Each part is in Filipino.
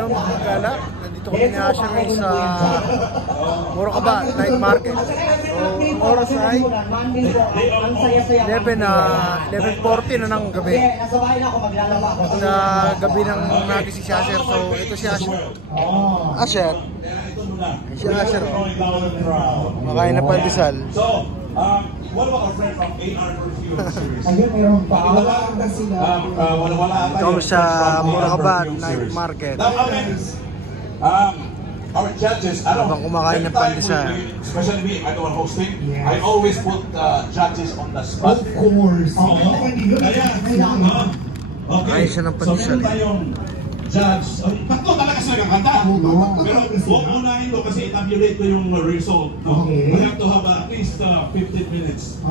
ano mga gala. Nandito kami ni Asher ngayon sa Morocaba Night Market. So, ang oras ay 11:40 na ng gabi. Sa gabi ng nagising si Asher. So, ito si Asher. Asher. Si Asher. Makain na pandesal. What about our friend from AR Perfume Series? Ito sa Morocaba Night Market. Our judges, habang kumakain ng pandesal. Especially me, I don't hosting. I always put judges on the spot. Of course. Kaya siya ng pandesal. Judge, takto talaga sila kakanta. Pero huwag unahin ko kasi tabulate ko yung result. We have to have at least 15 minutes.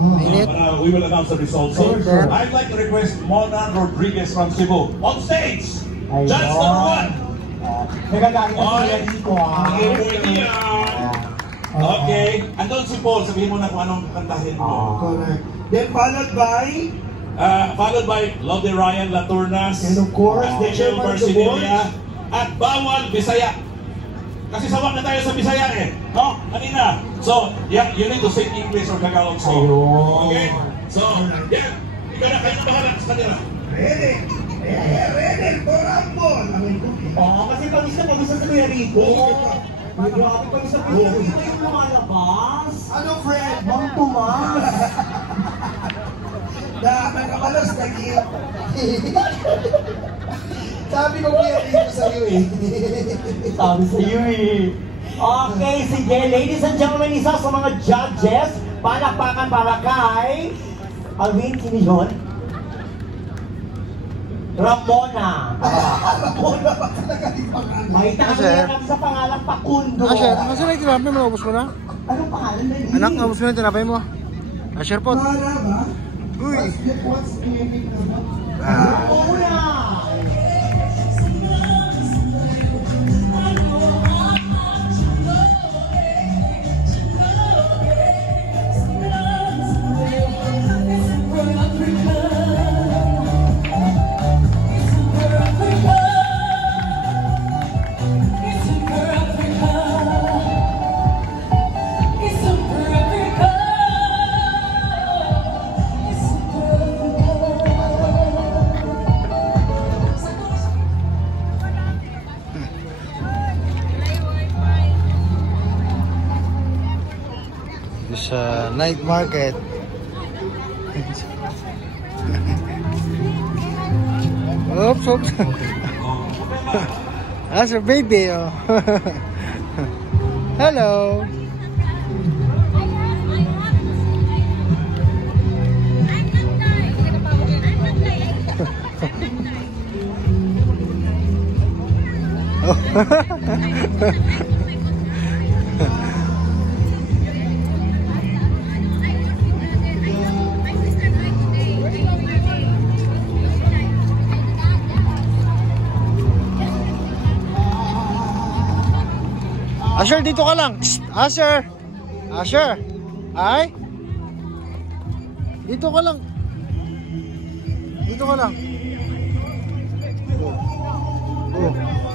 We will announce the result. So, I'd like to request Mona Rodriguez from Cebu on stage. Judge number 1. Nagagalit na sila dito Okay. Andun si Paul, sabihin mo na kung anong kantahin mo. Correct. Then followed by Lodi Ryan Laturnas, and of course, the Daniel chairman of the board, Marcinelia, at Bawal Bisaya. Kasi sawag na tayo sa Bisaya no? Kanina. So, yeah, you need to speak English or Tagalog song. Okay? So, yeah. Ikaw na, kayo na bahala sa kanila. Ready for Rumble! Kasi pagis na sa Kuya Rico. Grabe pagis na Kuya Rico yung lumalabas. Ano, Fred? Mang Tomas. Nagkakalas na gift. Sabi ko Kuya Rico sa'yo Sabi sa'yo Okay, sige. Ladies and gentlemen, isa sa mga judges, palakpakan para kay Alvin, sino yun? Ramona. Ramona pa talaga yung pangalan. May tanong sa pangalang Pakundo. Asher, kasi na yung tinapay mo, naubos mo na? Anong pangalan na yun? Anak, naubos mo na yung tinapay mo. Asher po. Mara ba? Uy. What's the name of the Ramona? Sa night market. Oops, oops. That's a baby. Oh. Hello. Asher, dito ka lang. Psst, Asher. Asher. Ay. Dito ka lang. Dito ka lang. Oh.